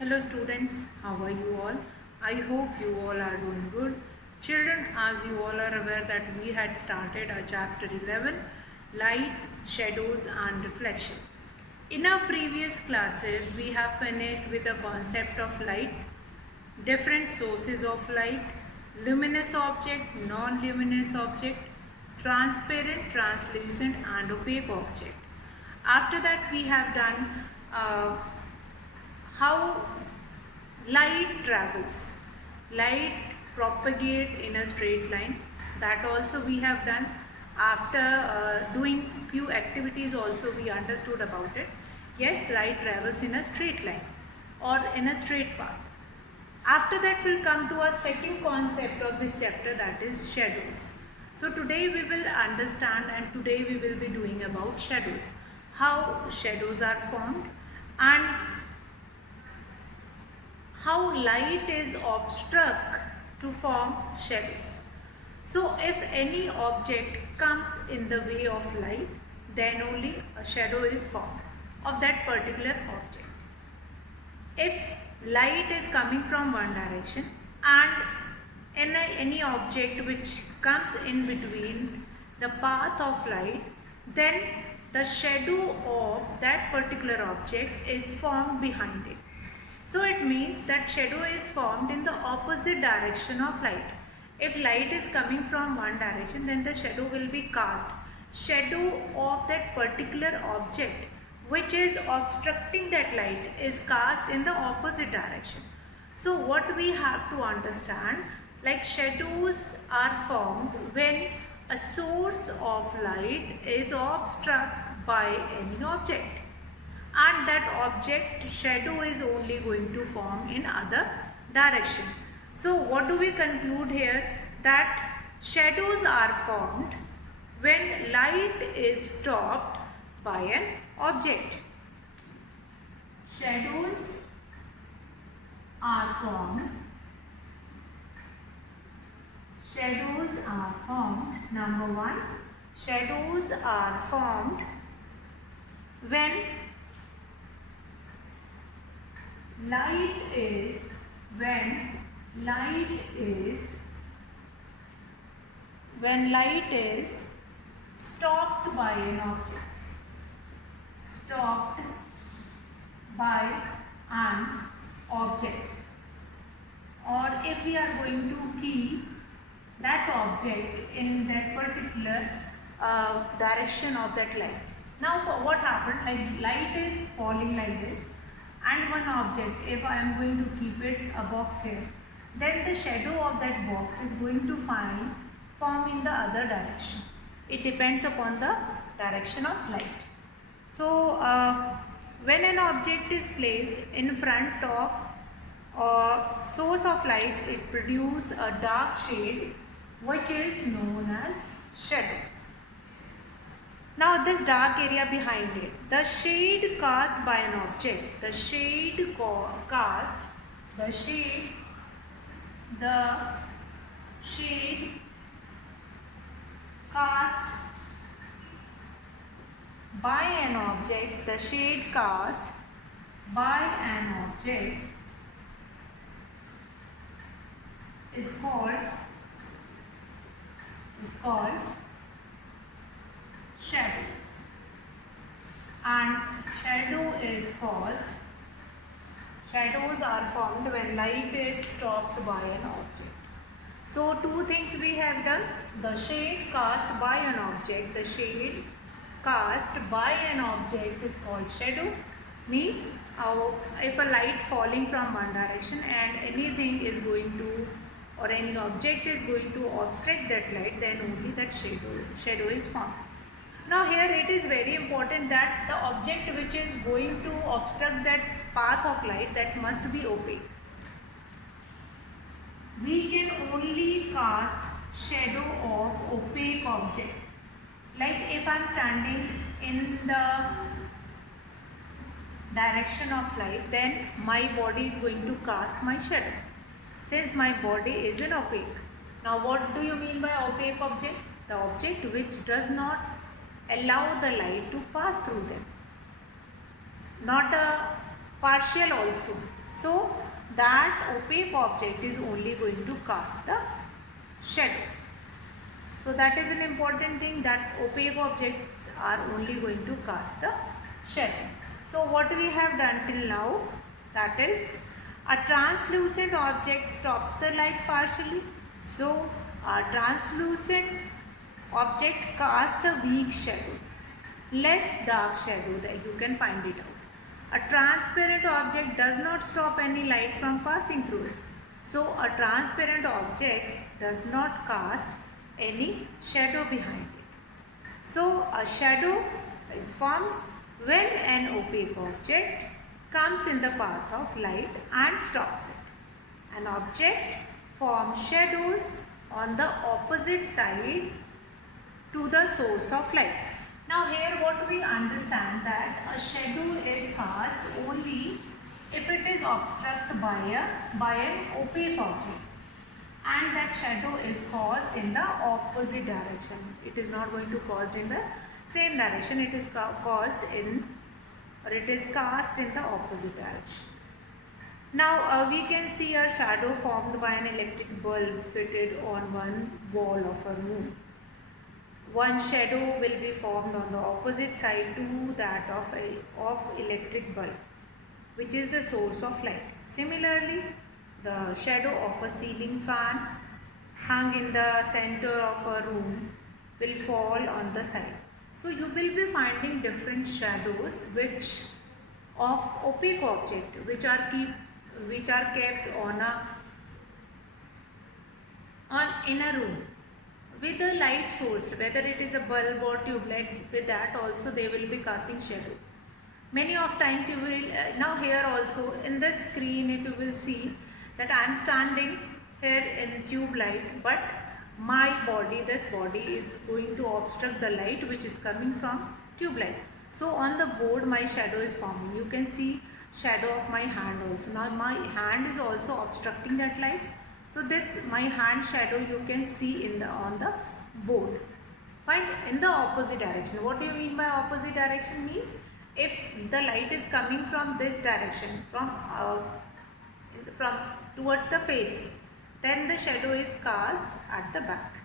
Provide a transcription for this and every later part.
Hello students, how are you all? I hope you all are doing good. Children, as you all are aware that we had started our chapter 11, Light, Shadows and Reflection. In our previous classes, we have finished with the concept of light, different sources of light, luminous object, non-luminous object, transparent, translucent and opaque object. After that we have done how light travels. Light propagate in a straight line. That also we have done. After doing few activities also we understood about it. Yes, light travels in a straight line or in a straight path. After that we'll come to our second concept of this chapter, that is shadows. So today we will understand and today we will be doing about shadows. How shadows are formed and how light is obstruct to form shadows. So if any object comes in the way of light, then only a shadow is formed of that particular object. If light is coming from one direction and any object which comes in between the path of light, then the shadow of that particular object is formed behind it. So it means that shadow is formed in the opposite direction of light. If light is coming from one direction, then the shadow will be cast. Shadow of that particular object which is obstructing that light is cast in the opposite direction. So what we have to understand, like shadows are formed when a source of light is obstructed by any object, and that object shadow is only going to form in other direction. So what do we conclude here? That shadows are formed when light is stopped by an object. Shadows are formed. Shadows are formed. Number one, shadows are formed when light is stopped by an object. Stopped by an object. Or if we are going to keep that object in that particular direction of that light. Now what happened, like light is falling like this and one object, if I am going to keep it a box here, then the shadow of that box is going to form in the other direction. It depends upon the direction of light. So when an object is placed in front of a source of light, it produces a dark shade which is known as shadow. Now this dark area behind it, the shade cast by an object, the shade cast by an object, the shade cast by an object is called shadow, and shadows are formed when light is stopped by an object. So two things we have done, the shade cast by an object, the shade cast by an object is called shadow, means if a light falling from one direction and anything is going to or any object is going to obstruct that light, then only that shadow is formed. Now here it is very important that the object which is going to obstruct that path of light, that must be opaque. We can only cast shadow of opaque object. Like if I am standing in the direction of light, then my body is going to cast my shadow, since my body is an opaque. Now what do you mean by opaque object? The object which does not allow the light to pass through them. Not a partial also. So that opaque object is only going to cast the shadow. So that is an important thing, that opaque objects are only going to cast the shadow. So what we have done till now, that is a translucent object stops the light partially. So a translucent object casts the weak shadow, less dark shadow, that you can find it out. A transparent object does not stop any light from passing through it. So a transparent object does not cast any shadow behind it. So a shadow is formed when an opaque object comes in the path of light and stops it. An object forms shadows on the opposite side to the source of light. Now here what we understand, that a shadow is cast only if it is obstructed by an opaque object, and that shadow is caused in the opposite direction. It is not going to caused in the same direction, it is caused in, or it is cast in the opposite direction. Now we can see a shadow formed by an electric bulb fitted on one wall of a room. One shadow will be formed on the opposite side to that of electric bulb, which is the source of light. Similarly, the shadow of a ceiling fan hung in the center of a room will fall on the side. So you will be finding different shadows which of opaque object which are kept in a room with a light source, whether it is a bulb or tube light. With that also they will be casting shadow. Many of times you will, now here also in the screen, if you will see that I am standing here in tube light, but my body, this body is going to obstruct the light which is coming from tube light. So on the board my shadow is forming. You can see shadow of my hand also. Now my hand is also obstructing that light. So this my hand shadow you can see on the board. Fine, in the opposite direction. What do you mean by opposite direction? Means if the light is coming from this direction, from towards the face, then the shadow is cast at the back.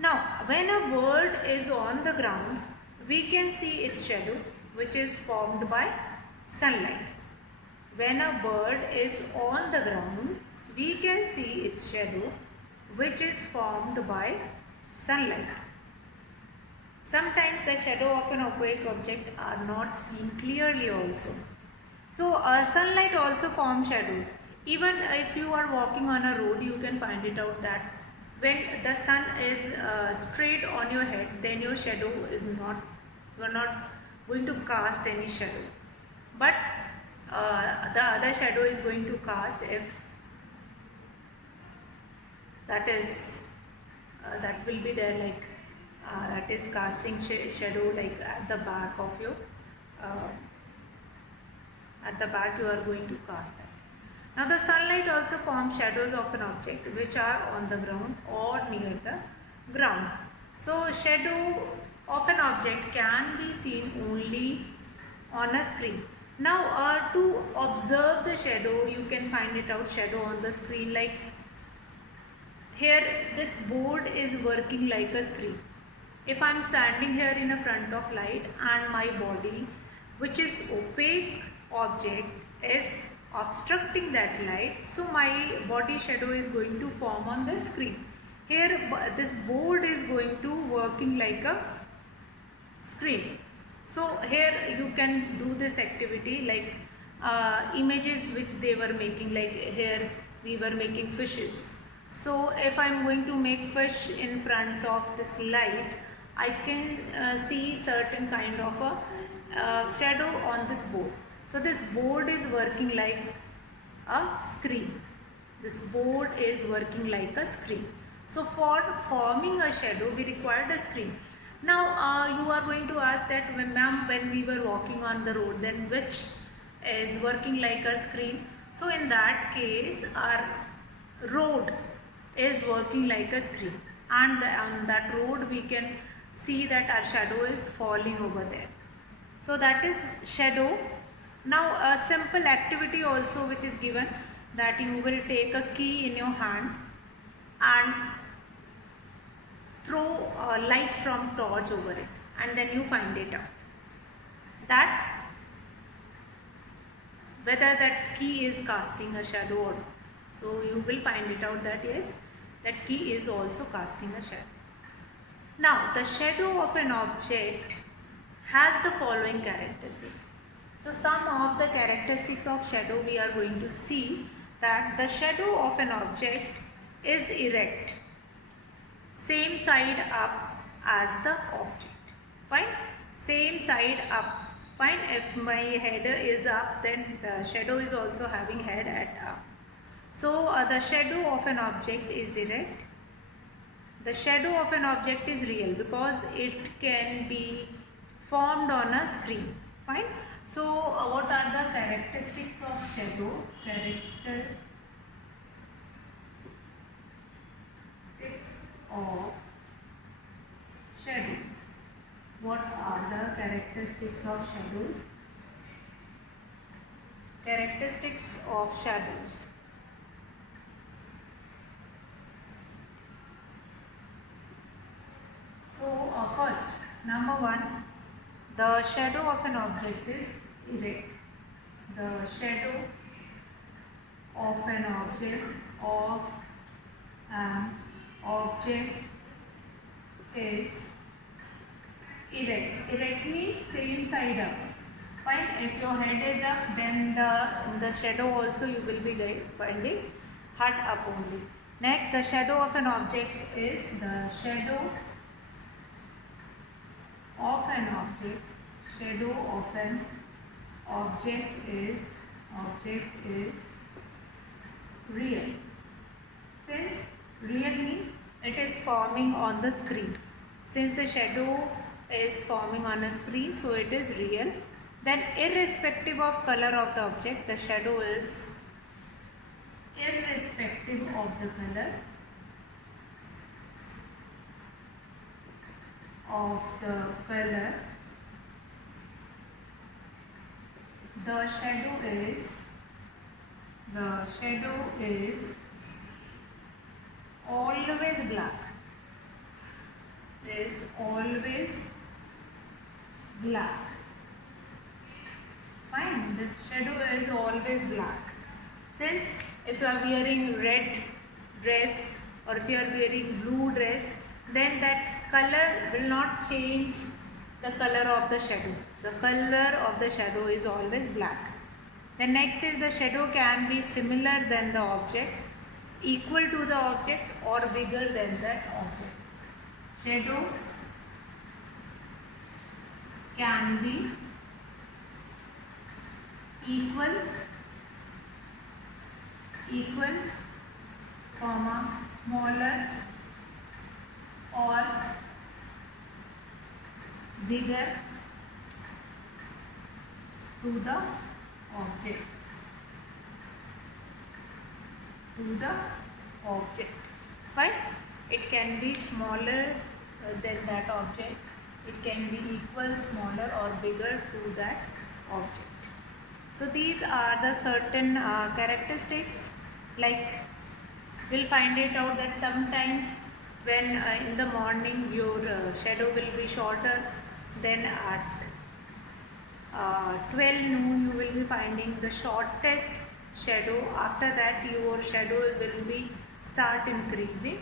Now when a bird is on the ground, we can see its shadow which is formed by sunlight. When a bird is on the ground, we can see its shadow which is formed by sunlight. Sometimes the shadow of an opaque object are not seen clearly also. So sunlight also forms shadows. Even if you are walking on a road, you can find it out that when the sun is straight on your head, then your shadow is not, you are not going to cast any shadow. But the other shadow is going to cast if that will be there, like that is casting shadow like at the back of your at the back you are going to cast that. Now the sunlight also forms shadows of an object which are on the ground or near the ground. So shadow of an object can be seen only on a screen. Now to observe the shadow, you can find it out, shadow on the screen, like here this board is working like a screen. If I am standing here in a front of light and my body, which is opaque object, is obstructing that light, so my body shadow is going to form on the screen. Here this board is going to working like a screen. So here you can do this activity, like images which they were making, like here we were making fishes. So if I am going to make fish in front of this light, I can see certain kind of a shadow on this board. So this board is working like a screen. This board is working like a screen. So for forming a shadow, we required a screen. Now you are going to ask that, ma'am, when we were walking on the road, then which is working like a screen? So in that case, our road is working like a screen, and on that road we can see that our shadow is falling over there. So that is shadow Now a simple activity also which is given, that you will take a key in your hand and throw a light from torch over it, and then you find it out that whether that key is casting a shadow or not. So you will find it out that yes, that key is also casting a shadow. Now the shadow of an object has the following characteristics. So some of the characteristics of shadow we are going to see, that the shadow of an object is erect, same side up as the object. Fine? Same side up. Fine? If my head is up, then the shadow is also having head at up. So the shadow of an object is erect. The shadow of an object is real because it can be formed on a screen. Fine? So what are the characteristics of shadow? Characteristics of shadows. What are the characteristics of shadows? Characteristics of shadows. So first, number one, the shadow of an object is erect. The shadow of an object is erect. Erect means same side up. Fine. If your head is up, then the shadow also you will be finding head up only. Next, the shadow of an object is the shadow of an object. Shadow of an object is real. Since real means it is forming on the screen. Since the shadow is forming on a screen, so it is real. Then irrespective of color of the object, the shadow is irrespective of the color the shadow is always black. Is always black. Fine. The shadow is always black. Since if you are wearing red dress or if you are wearing blue dress, then that color will not change the color of the shadow. The color of the shadow is always black. Then next is the shadow can be similar than the object, equal to the object or bigger than that object. Shadow can be equal, smaller or bigger to the object. Fine. It can be smaller than that object. It can be equal, smaller or bigger to that object. So these are the certain characteristics. Like we'll find it out that sometimes when in the morning your shadow will be shorter, then at 12 noon you will be finding the shortest shadow. After that your shadow will be start increasing,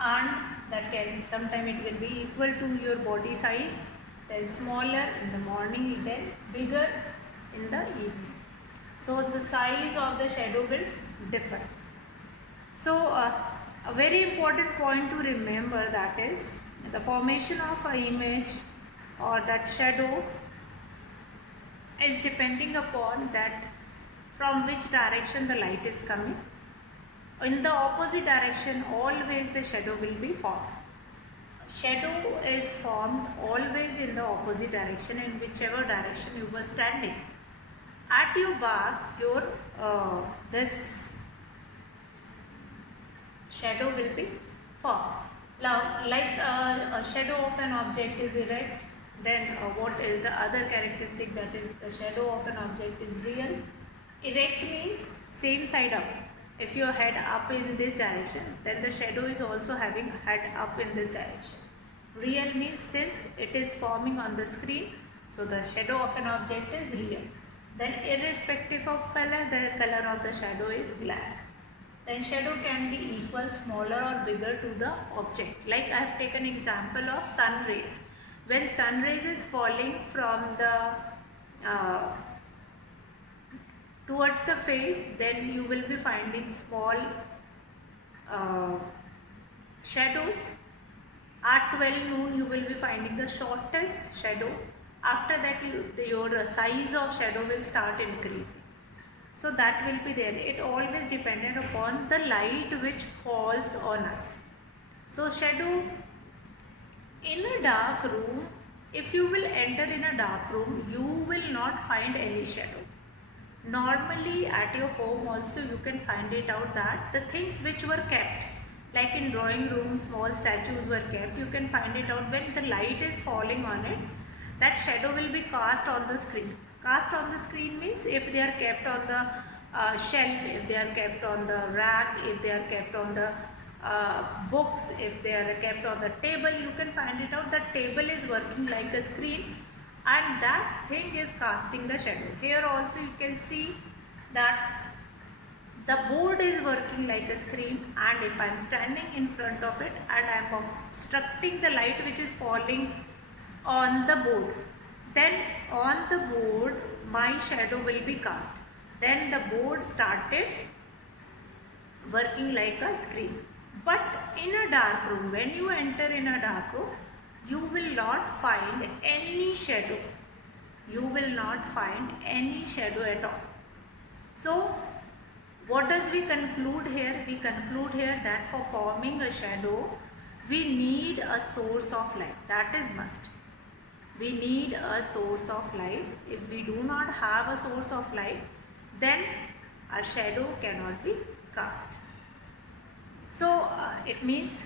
and that can sometime it will be equal to your body size, then smaller in the morning, then bigger in the evening. So the size of the shadow will differ. So a very important point to remember, that is the formation of an image or that shadow is depending upon that from which direction the light is coming. In the opposite direction always the shadow will be formed. Shadow is formed always in the opposite direction, in whichever direction you were standing. At your back, your this shadow will be formed. Now, like a shadow of an object is erect, Then what is the other characteristic, that is the shadow of an object is real. Erect means same side up. If your head up in this direction, then the shadow is also having head up in this direction. Real means since it is forming on the screen, so the shadow of an object is real. Then irrespective of color, the color of the shadow is black. Then shadow can be equal, smaller or bigger to the object. Like I have taken example of sun rays. When sun rays is falling from the towards the face, then you will be finding small shadows. At 12 noon you will be finding the shortest shadow. After that your size of shadow will start increasing. So that will be there. It always dependent upon the light which falls on us. So shadow in a dark room, if you will enter in a dark room, you will not find any shadow. Normally at your home also you can find it out that the things which were kept, like in drawing room small statues were kept, you can find it out when the light is falling on it, that shadow will be cast on the screen. Cast on the screen means if they are kept on the shelf, if they are kept on the rack, if they are kept on the books, if they are kept on the table, you can find it out that table is working like a screen and that thing is casting the shadow. Here also you can see that the board is working like a screen, and if I am standing in front of it and I am obstructing the light which is falling on the board, then on the board my shadow will be cast. Then the board started working like a screen. But in a dark room, when you enter in a dark room, you will not find any shadow. You will not find any shadow at all. So what does we conclude here? We conclude here that for forming a shadow, we need a source of light. That is must. We need a source of light. If we do not have a source of light, then a shadow cannot be cast. So it means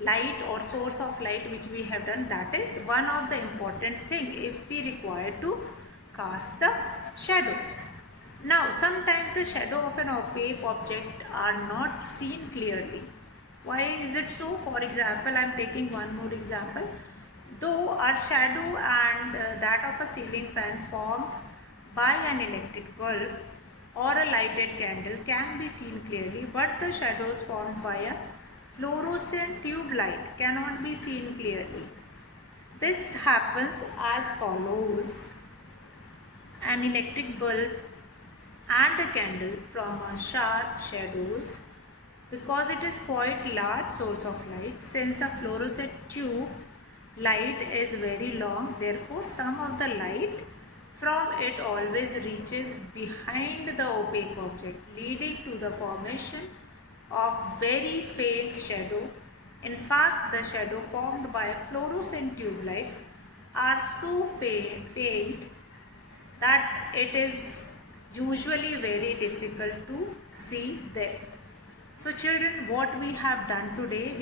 light or source of light which we have done, that is one of the important thing if we require to cast the shadow. Now sometimes the shadow of an opaque object are not seen clearly. Why is it so? For example, I am taking one more example. Though our shadow and that of a ceiling fan formed by an electric bulb or a lighted candle can be seen clearly, but the shadows formed by a fluorescent tube light cannot be seen clearly. This happens as follows. An electric bulb and a candle form a sharp shadows because it is quite large source of light. Since a fluorescent tube light is very long, therefore some of the light from it always reaches behind the opaque object, leading to the formation of very faint shadow. In fact, the shadow formed by fluorescent tube lights are so faint that it is usually very difficult to see them. So children, what we have done today,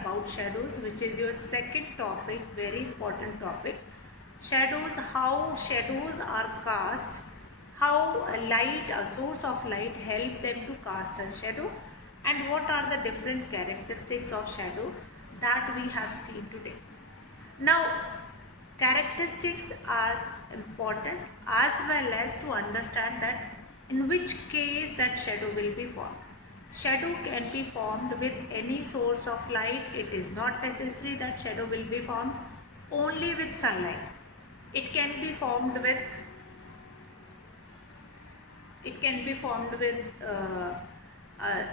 about shadows, which is your second topic, very important topic. Shadows, how shadows are cast, how a light, a source of light help them to cast a shadow, and what are the different characteristics of shadow that we have seen today. Now, characteristics are important as well as to understand that in which case that shadow will be formed. Shadow can be formed with any source of light. It is not necessary that shadow will be formed only with sunlight. It can be formed with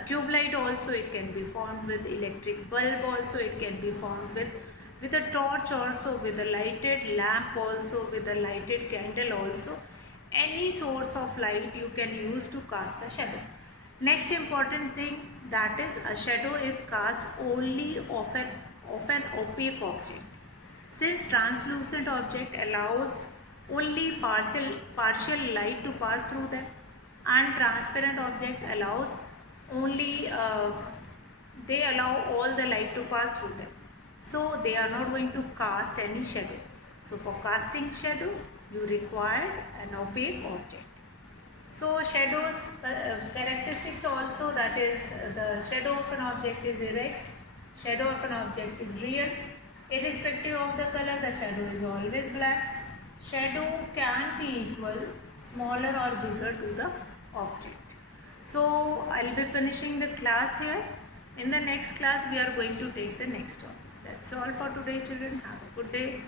tube light also. It can be formed with electric bulb also. It can be formed with a torch also, with a lighted lamp also, with a lighted candle also. Any source of light you can use to cast a shadow. Next important thing, that is a shadow is cast only of an opaque object. Since translucent object allows only partial light to pass through them, and transparent object allows only they allow all the light to pass through them. So they are not going to cast any shadow. So for casting shadow, you require an opaque object. So shadows characteristics also, that is the shadow of an object is erect, shadow of an object is real, irrespective of the color the shadow is always black. Shadow can be equal, smaller or bigger to the object. So I'll be finishing the class here. In the next class we are going to take the next one. That's all for today children. Have a good day.